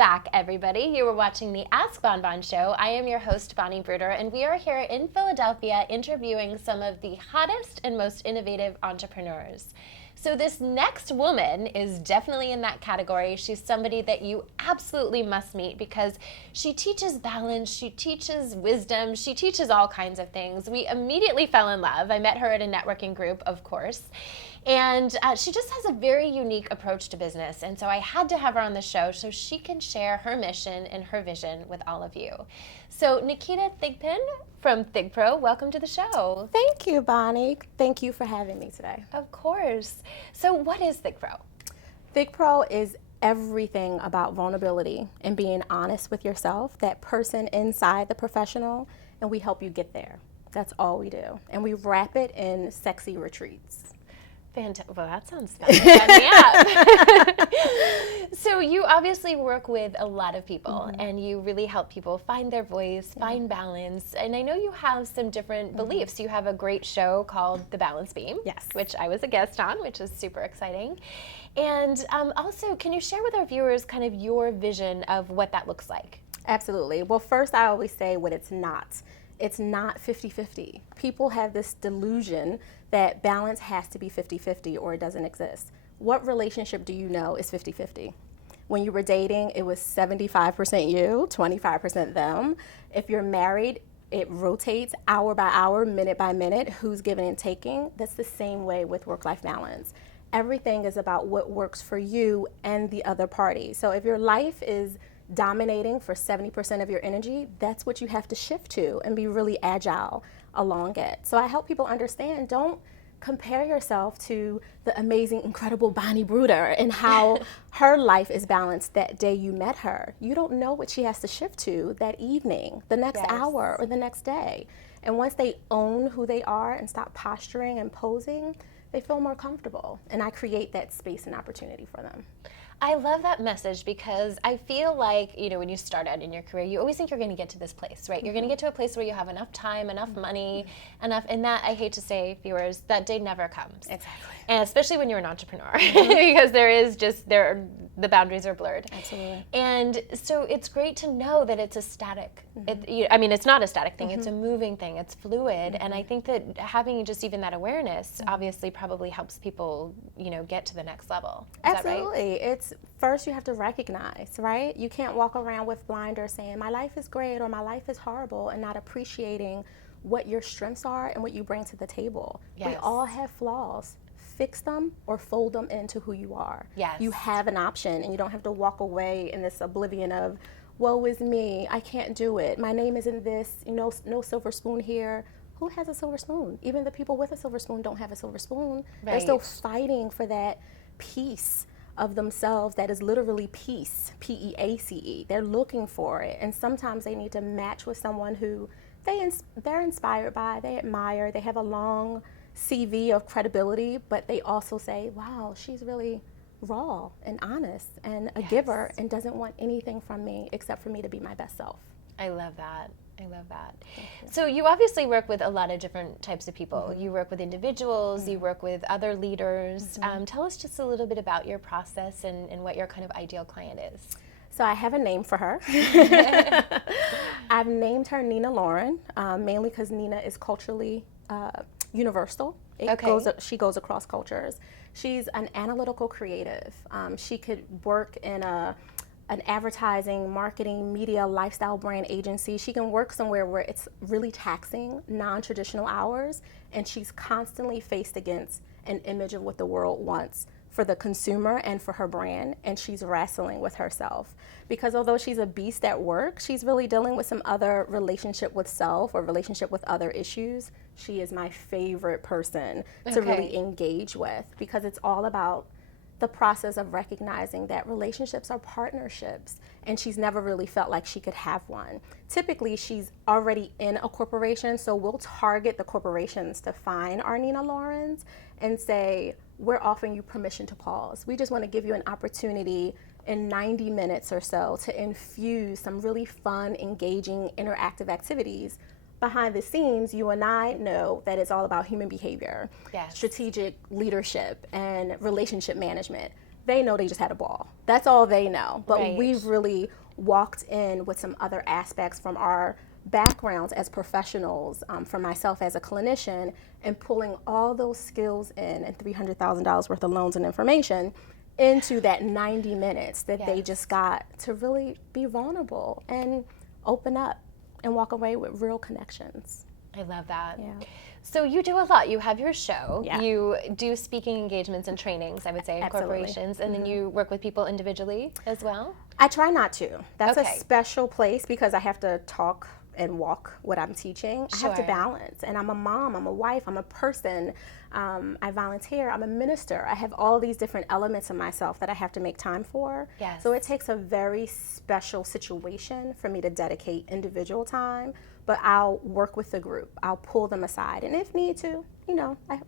back, everybody. You were watching the AskBonBon Show. I am your host, Bonnie Bruderer, and we are here in Philadelphia interviewing some of the hottest and most innovative entrepreneurs. So this next woman is definitely in that category. She's somebody that you absolutely must meet because she teaches balance, she teaches wisdom, she teaches all kinds of things. We immediately fell in love. I met her at a networking group, of course. And she just has a very unique approach to business. And so I had to have her on the show so she can share her mission and her vision with all of you. So Naketa Thigpen from ThigPro, welcome to the show. Thank you, Bonnie. Thank you for having me today. Of course. So what is ThigPro? ThigPro is everything about vulnerability and being honest with yourself, that person inside the professional, and we help you get there. That's all we do. And we wrap it in sexy retreats. Fantastic. Well, that sounds fun. Sign me up. So you obviously work with a lot of people, and you really help people find their voice, find balance. And I know you have some different beliefs. You have a great show called The Balance Beam, Yes. which I was a guest on, which is super exciting. And also, can you share with our viewers kind of your vision of what that looks like? Absolutely. Well, first, I always say what it's not. It's not 50-50. People have this delusion that balance has to be 50-50 or it doesn't exist. What relationship do you know is 50-50? When you were dating, it was 75% you, 25% them. If you're married, it rotates hour by hour, minute by minute, who's giving and taking. That's the same way with work-life balance. Everything is about what works for you and the other party. So if your life is dominating for 70% of your energy, that's what you have to shift to and be really agile along it. So I help people understand, don't compare yourself to the amazing, incredible Bonnie Bruderer and how her life is balanced that day you met her. You don't know what she has to shift to that evening, the next hour, or the next day. And once they own who they are and stop posturing and posing, they feel more comfortable. And I create that space and opportunity for them. I love that message because I feel like, you know, when you start out in your career, you always think you're going to get to this place, right? You're going to get to a place where you have enough time, enough money, enough, and that, I hate to say, viewers, that day never comes. Exactly. And especially when you're an entrepreneur, because the boundaries are blurred. Absolutely. And so it's great to know that it's a static, it's not a static thing, it's a moving thing, it's fluid, and I think that having just even that awareness obviously probably helps people, you know, get to the next level. Is Absolutely. that right? It's first you have to recognize, right? You can't walk around with blinders saying my life is great or my life is horrible and not appreciating what your strengths are and what you bring to the table. Yes. We all have flaws. Fix them or fold them into who you are. Yes. You have an option and you don't have to walk away in this oblivion of, woe is me, I can't do it, my name isn't this, you know, no silver spoon here. Who has a silver spoon? Even the people with a silver spoon don't have a silver spoon. Right. They're still fighting for that piece of themselves that is literally peace, P-E-A-C-E. They're looking for it, and sometimes they need to match with someone who they're inspired by, they admire, they have a long CV of credibility, but they also say, wow, she's really raw and honest and a giver and doesn't want anything from me except for me to be my best self. I love that. I love that. So you obviously work with a lot of different types of people. You work with individuals, you work with other leaders. Tell us just a little bit about your process and what your kind of ideal client is. So I have a name for her. I've named her Nina Lauren, mainly because Nina is culturally universal. She goes across cultures. She's an analytical creative. She could work in an advertising, marketing, media, lifestyle brand agency. She can work somewhere where it's really taxing, non-traditional hours, and she's constantly faced against an image of what the world wants for the consumer and for her brand, and she's wrestling with herself. Because although she's a beast at work, she's really dealing with some other relationship with self or relationship with other issues. She is my favorite person to really engage with because it's all about the process of recognizing that relationships are partnerships, and she's never really felt like she could have one. Typically, she's already in a corporation, so we'll target the corporations to find our Nina Laurens and say, we're offering you permission to pause. We just want to give you an opportunity in 90 minutes or so to infuse some really fun, engaging, interactive activities. Behind the scenes, you and I know that it's all about human behavior, strategic leadership, and relationship management. they know they just had a ball. That's all they know. But Right. we've really walked in with some other aspects from our backgrounds as professionals, for myself as a clinician, and pulling all those skills in and $300,000 worth of loans and information into that 90 minutes that they just got to really be vulnerable and open up and walk away with real connections. I love that. Yeah. So you do a lot. You have your show. Yeah. You do speaking engagements and trainings, I would say, in Absolutely. corporations. And then you work with people individually as well? I try not to. That's Okay. a special place because I have to talk and walk what I'm teaching. I have to Sure. balance. And I'm a mom, I'm a wife, I'm a person. I volunteer, I'm a minister. I have all these different elements of myself that I have to make time for. Yes. So it takes a very special situation for me to dedicate individual time, but I'll work with the group. I'll pull them aside. And if need to,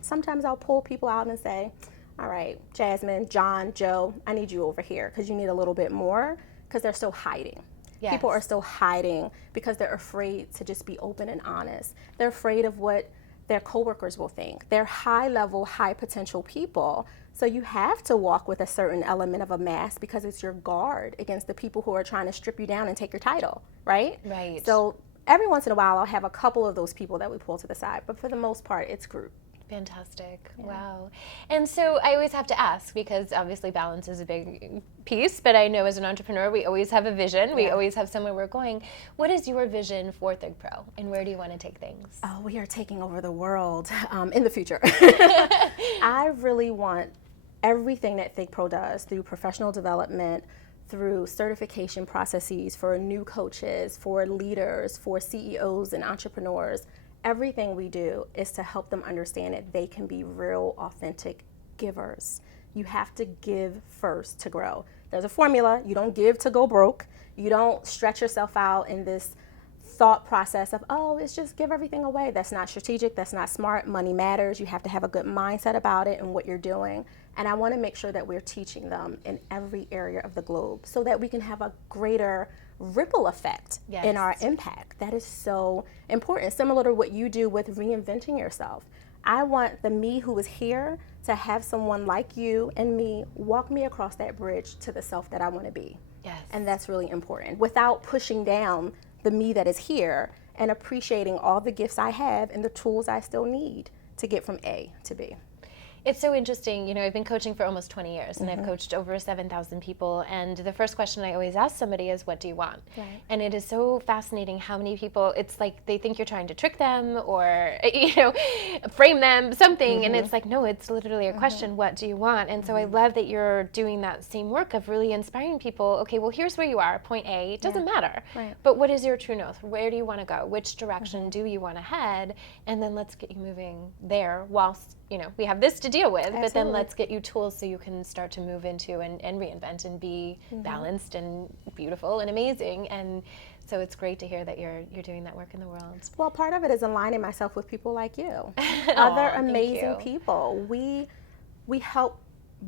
sometimes I'll pull people out and say, all right, Jasmine, John, Joe, I need you over here because you need a little bit more, because they're still hiding. Yes. People are still hiding because they're afraid to just be open and honest. They're afraid of what their coworkers will think. They're high level, high potential people. So you have to walk with a certain element of a mask because it's your guard against the people who are trying to strip you down and take your title, right? Right. So every once in a while I'll have a couple of those people that we pull to the side, but for the most part it's group. Fantastic. Wow. And so I always have to ask, because obviously balance is a big piece, but I know as an entrepreneur, we always have a vision. We always have somewhere we're going. What is your vision for Thig Pro, and where do you want to take things? Oh, we are taking over the world in the future. I really want everything that Thig Pro does through professional development, through certification processes for new coaches, for leaders, for CEOs and entrepreneurs. Everything we do is to help them understand that they can be real, authentic givers. You have to give first to grow. There's a formula. You don't give to go broke. You don't stretch yourself out in this thought process of, oh, it's just give everything away. That's not strategic. That's not smart. Money matters. You have to have a good mindset about it and what you're doing. And I want to make sure that we're teaching them in every area of the globe so that we can have a greater ripple effect in our impact. That is so important. Similar to what you do with reinventing yourself. I want the me who is here to have someone like you and me walk me across that bridge to the self that I want to be. Yes. And that's really important, without pushing down the me that is here, and appreciating all the gifts I have and the tools I still need to get from A to B. It's so interesting. You know, I've been coaching for almost 20 years, and I've coached over 7,000 people. And the first question I always ask somebody is, what do you want? Right. And it is so fascinating how many people, it's like they think you're trying to trick them or, frame them, something. And it's like, no, it's literally a question, what do you want? And so I love that you're doing that same work of really inspiring people. Okay, well, here's where you are, point A. It doesn't matter. Right. But what is your true north? Where do you want to go? Which direction do you want to head? And then let's get you moving there whilst, we have this to deal with, but then let's get you tools so you can start to move into and reinvent and be balanced and beautiful and amazing. And so it's great to hear that you're doing that work in the world. Well, part of it is aligning myself with people like you. Other Aw, thank amazing you. people. We help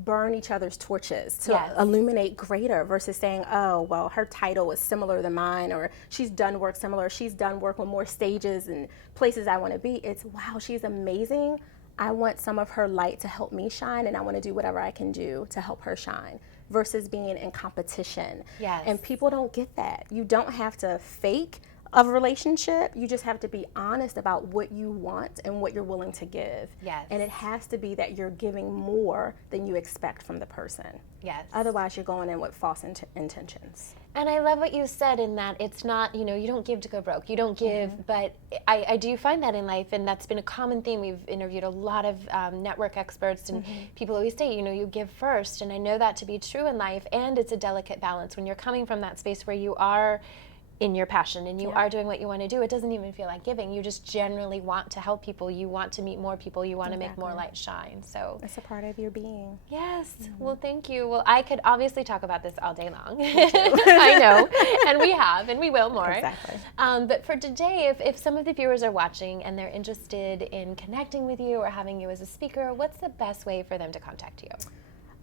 burn each other's torches to Yes. illuminate greater versus saying, oh, well, her title is similar to mine, or she's done work similar, she's done work on more stages and places I want to be. It's, wow, she's amazing. I want some of her light to help me shine, and I want to do whatever I can do to help her shine, versus being in competition. Yes. And people don't get that. You don't have to fake a relationship. You just have to be honest about what you want and what you're willing to give. Yes. And it has to be that you're giving more than you expect from the person. Yes. Otherwise, you're going in with false intentions. And I love what you said in that it's not, you don't give to go broke. You don't give, but I do find that in life, and that's been a common theme. We've interviewed a lot of network experts, and people always say, you give first. And I know that to be true in life, and it's a delicate balance. When you're coming from that space where you are in your passion and you are doing what you want to do, it doesn't even feel like giving. You just generally want to help people. You want to meet more people. You want to make more light shine. So It's a part of your being. yes. Well, thank you. Well, I could obviously talk about this all day long. I know. And we have, and we will more. Exactly. But for today, if some of the viewers are watching and they're interested in connecting with you or having you as a speaker, what's the best way for them to contact you?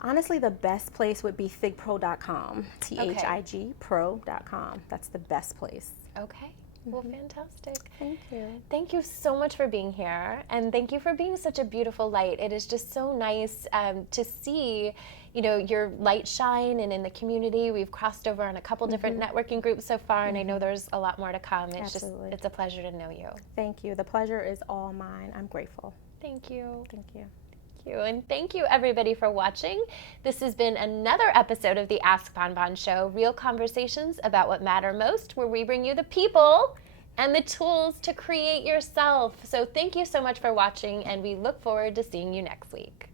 Honestly, the best place would be thigpro.com, THIG pro.com. That's the best place. Okay. Well, fantastic. Thank you. Thank you so much for being here, and thank you for being such a beautiful light. It is just so nice to see, your light shine, and in the community. We've crossed over on a couple different networking groups so far, and I know there's a lot more to come. It's a pleasure to know you. Thank you. The pleasure is all mine. I'm grateful. Thank you. Thank you. And thank you everybody for watching. This has been another episode of the AskBonBon Show, real conversations about what matter most, where we bring you the people and the tools to create yourself. So thank you so much for watching, and we look forward to seeing you next week.